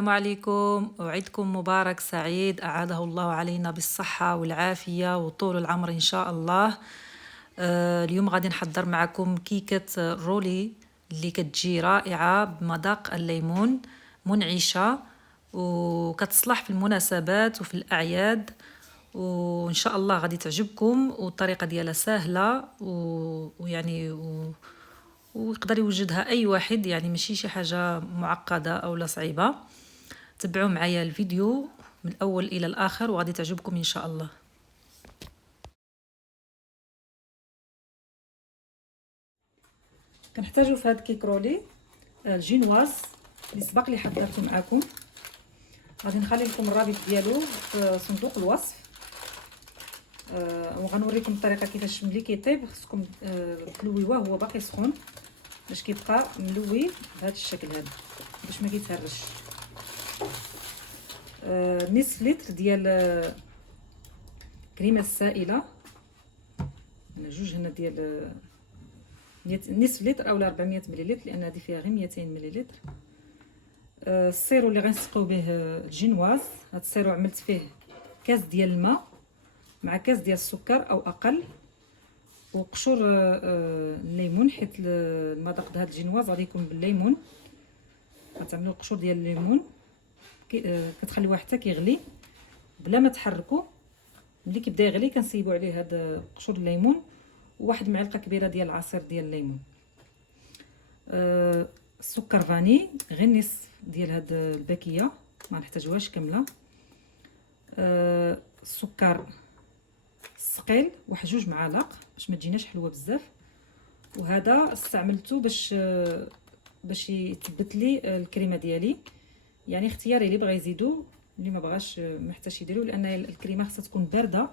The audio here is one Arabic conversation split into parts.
السلام عليكم، أعيدكم مبارك سعيد أعاده الله علينا بالصحة والعافية وطول العمر إن شاء الله. اليوم غادي نحضر معكم كيكة رولي اللي كتجي رائعة بمذاق الليمون، منعشة وكتصلح في المناسبات وفي الأعياد، وإن شاء الله غادي تعجبكم. والطريقة ديالها سهلة ويعني ويقدر يوجدها اي واحد، يعني ماشي شي حاجه معقده او لا صعيبه. تبعوا معايا الفيديو من الاول الى الاخر وغادي تعجبكم ان شاء الله. كنحتاجوا في هذا الكيكرولي الجينواز اللي سبق لي حضرته معكم. غادي نخلي لكم الرابط ديالو في صندوق الوصف، وغنوريكم الطريقه كيفاش ملي كيطيب خصكم تلويوه وهو باقي سخون باش كيبقى ملوي بهذا الشكل هذا باش ما كيتهرش. نصف لتر ديال كريمه السائله، انا جوج هنا ديال نصف لتر اولا 400 مليلتر لان هذه فيها غير 200 مليلتر. السيرو اللي غنسقيو به الجينواز، هذا السيرو عملت فيه كاس ديال الماء مع كاس ديال السكر او اقل، وقشور الليمون، حيت المذاق ديال هاد الجينواز غادي يكون بالليمون. غتعملوا قشور ديال الليمون كتخليوه حتى كيغلي بلا ما تحركوا. ملي كيبدا يغلي كنسيبوا عليه هاد قشور الليمون وواحد معلقه كبيره ديال العصير ديال الليمون. السكر فاني غير نصف ديال هاد الباكيه، ما نحتاجوهاش كامله. السكر الثقيل واحد جوج معالق باش ما تجيناش حلوه بزاف، وهذا استعملته باش يثبت لي الكريمه ديالي. يعني اختياري، اللي بغى يزيدو، اللي ما بغاش ما حتاش يديروا، لان الكريمه خصها تكون بارده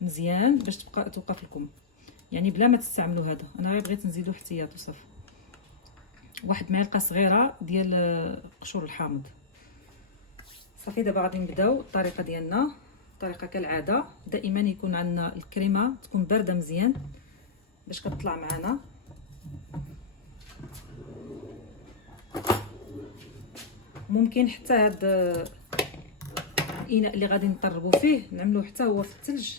مزيان باش تبقى توقف لكم، يعني بلا ما تستعملوا هذا. انا غير بغيت نزيدو احتياط وصافي. واحد معلقه صغيره ديال قشور الحامض. صافي دابا غادي نبداو الطريقه ديالنا. الطريقه كالعاده دائما يكون عندنا الكريمه تكون بارده مزيان باش كتطلع معنا. ممكن حتى هاد الاناء اللي غادي نطربوا فيه نعملوه حتى هو في الثلج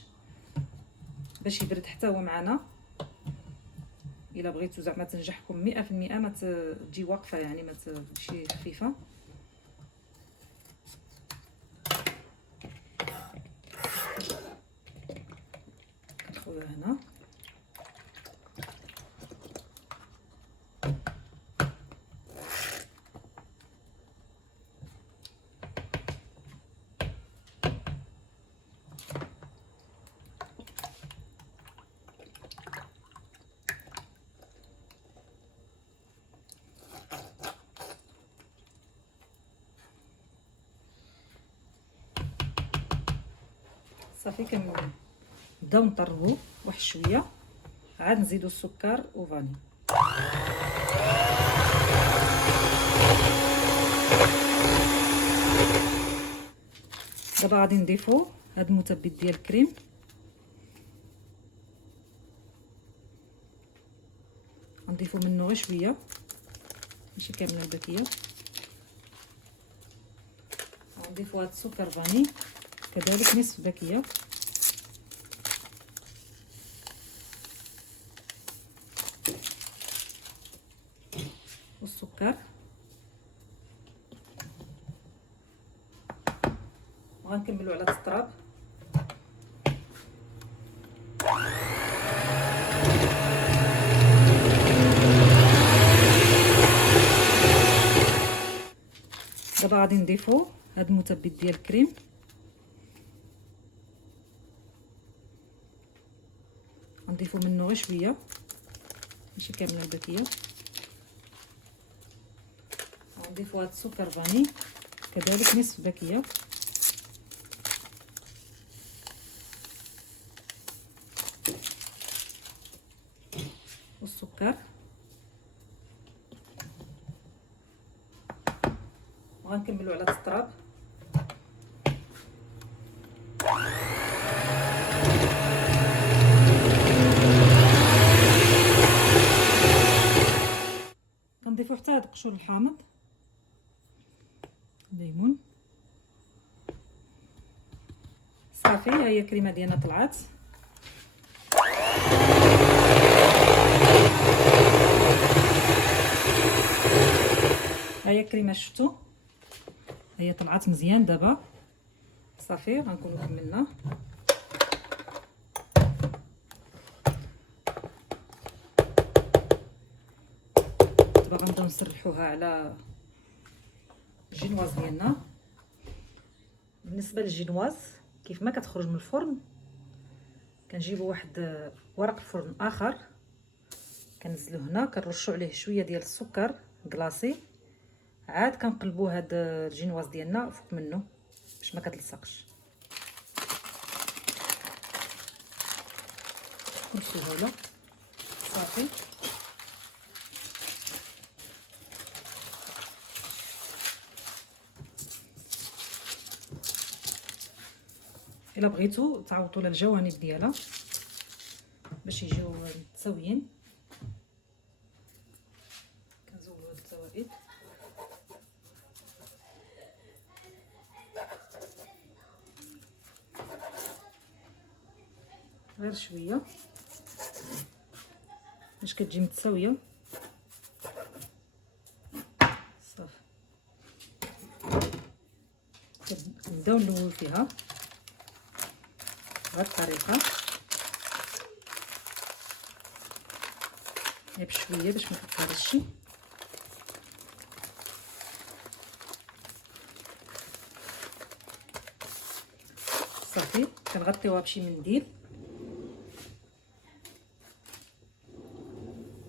باش يبرد حتى هو معنا. الا بغيتو زعما تنجحكم 100% ما تجي واقفه، يعني ما تمشي خفيفه. كنخويوها هنا. صافي كنبداو نطربوا واحد شويه، عاد نزيدوا السكر وفاني. دابا غادي نضيفوا هذا المثبت ديال الكريم. غنضيفوا منه غير شويه ماشي كامله الباكيه. غنضيفوا هذا السكر فاني كذلك نصف باكيه. والسكر، وغنكملوا على التراب. دابا غادي نضيفوا هذا المثبت ديال الكريم. غنضيفوا منه غير شويه ماشي كامله الباكيه. غنضيفوا هذا السكر فاني كذلك نصف باكيه. والسكر، وغنكملوا على التراب. كنضيفوا حتى هاد قشور الحامض ليمون. صافي، ها هي الكريمه ديالنا طلعت. ها هي الكريمه، شفتوا هي طلعت مزيان. دابا صافي غنكونوا كملنا. دابا غنبداو نسرحوها على الجينواز ديالنا. بالنسبه للجينواز كيف ما كتخرج من الفرن كنجيبوا واحد ورق الفرن اخر، كنزلوه هنا، كنرشوا عليه شويه ديال السكر كلاصي، عاد كنقلبوا هاد الجينواز ديالنا فوق منه باش ما كتلصقش. نشوفوا له صافي. الا بغيتو تعوضوا لها الجوانب ديالها باش يجيو متساويين، كنزولوا هاد الزوائد. غير شويه باش كتجي متساويه. صافي كنبداو نلويو فيها بهاد الطريقه، غير بشويه باش ما تتهرسش. صافي كنغطيوها بشي منديل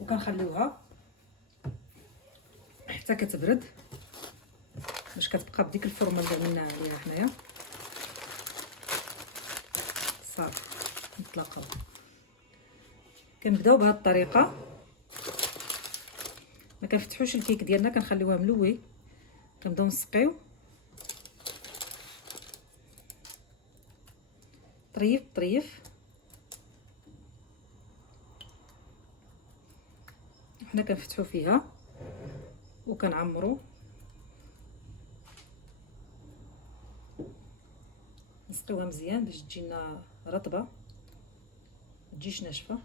وكنخليوها حتى كتبرد باش كتبقى بديك الفورمه اللي عملناها عليها حنايا. صافي نطلقوا. كنبداو بهذه الطريقه، ما كنفتحوش الكيك ديالنا، كنخليوها ملوي. كنبداو نسقيو طريف طريف، حنا كنفتحو فيها وكنعمرو، نسقيوها مزيان باش تجينا رطبه ما تجيش ناشفه.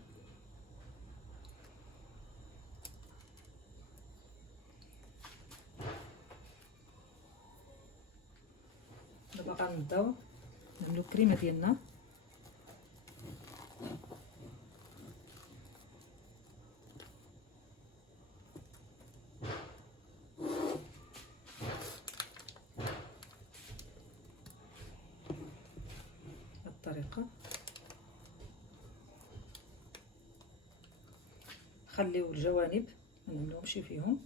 دابا غنبداو نعملو الكريمه ديالنا. الطريقه خليو الجوانب ما نعملوهمش فيهم.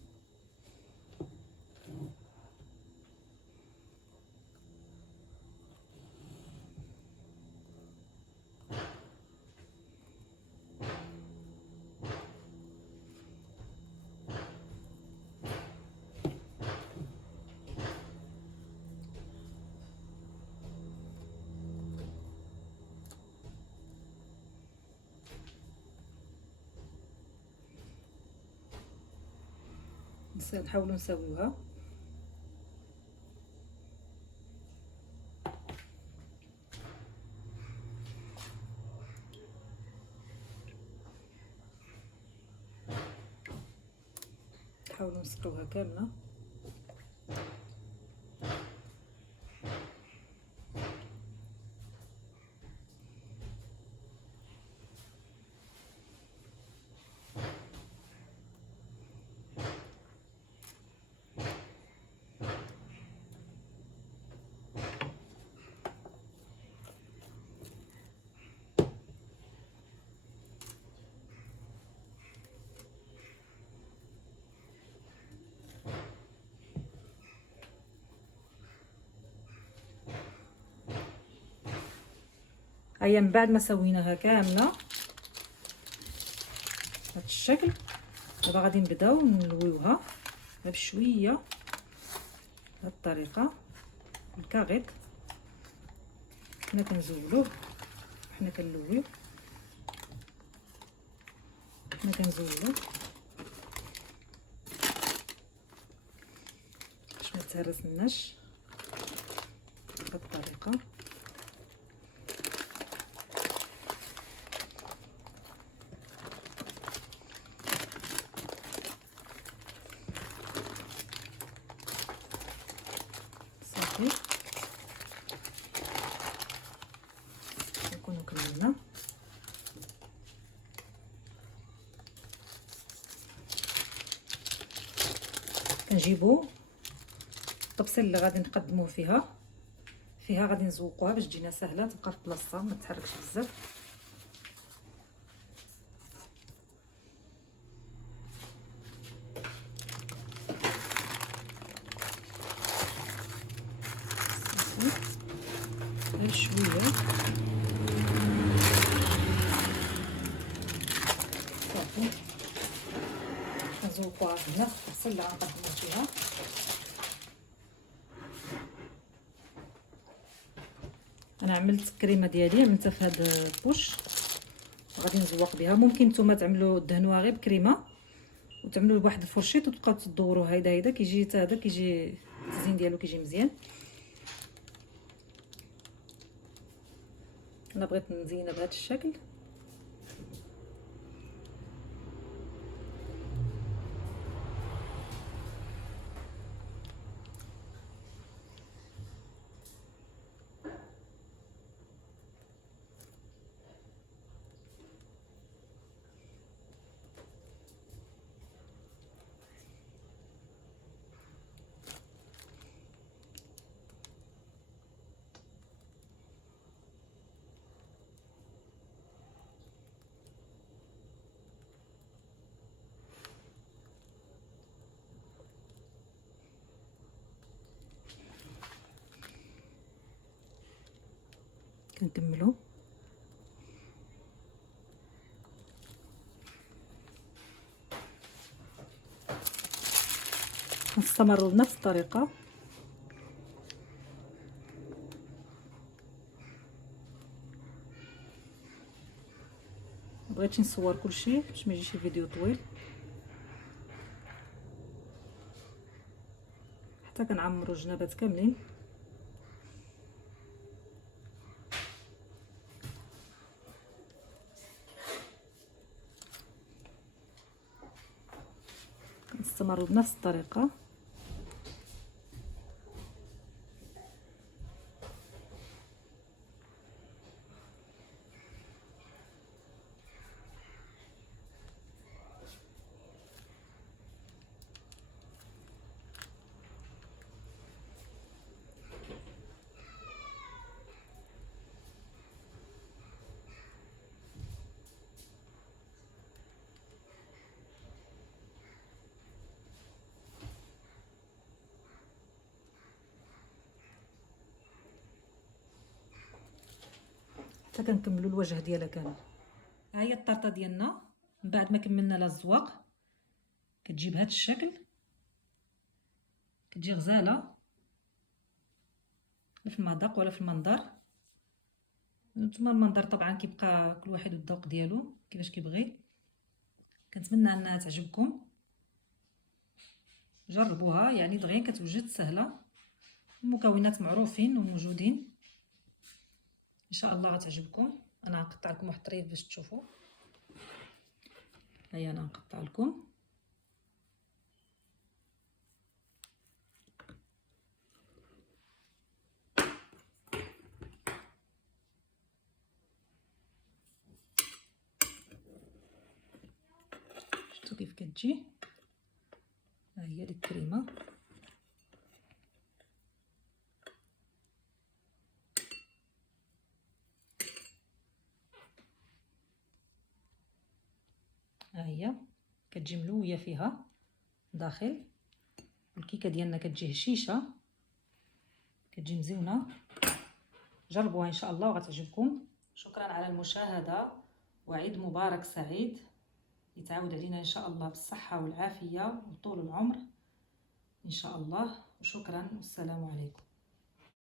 نحاولوا نساويوها. نحاولوا نسقيوها كامله. هيا من بعد ما سويناها كامله بهذا الشكل، دابا غادي نبداو نلويوها بشويه بهذه الطريقه. الكاغيط حنا كنزولوه، حنا كنلويو، حنا كنزولوه باش ما تهرسناش. هكا. صافي نكونوا كملنا. كنجيبو الطبسيل اللي غادي نقدموه فيها غادي نزوقوها باش تجينا سهله، تبقى في بلاصتها ما تتحركش بزاف. غير شويه صافي كنزوقوها هنا في الطبسيل اللي غنقدمو فيها. انا عملت الكريمه ديالي، عملتها في هذا البوش وغادي نزوق بها. ممكن نتوما تعملوا دهنوها غير بكريمه وتعملوا بواحد الفرشيط وتبقاو تدوروا هيدا كيجي حتى هذا كيجي التزيين ديالو كيجي مزيان. انا بغيت نزينها بهذا الشكل. كنكملوا نستمروا بنفس الطريقه. بغيتش نصور كلشي باش ما يجيش الفيديو طويل، حتى كنعمروا الجنابات كاملين. نستمروا بنفس الطريقه. حتى كنكملوا الوجه ديالها كامل. ها هي الطرطه ديالنا من بعد ما كملنا لها الزواق. كتجي بهذا الشكل، كتجي غزاله في المذاق ولا في المنظر. نتوما المنظر طبعا كيبقى كل واحد والذوق ديالو كيفاش كيبغي. كنتمنى انها تعجبكم، جربوها يعني دغيا كتوجد سهله، المكونات معروفين وموجودين. ان شاء الله غتعجبكم. انا غنقطع لكم واحد الطريف باش تشوفوا. هيا انا نقطع لكم. شفتوا كيف كتجي؟ ها هي ديك الكريمه. ها هي كتجي ملويه فيها داخل. الكيكه ديالنا كتجي هشيشه، كتجي مزيونه. جربوها ان شاء الله وغتعجبكم. شكرا على المشاهده، وعيد مبارك سعيد يتعاود علينا ان شاء الله بالصحه والعافيه وطول العمر ان شاء الله. وشكرا والسلام عليكم.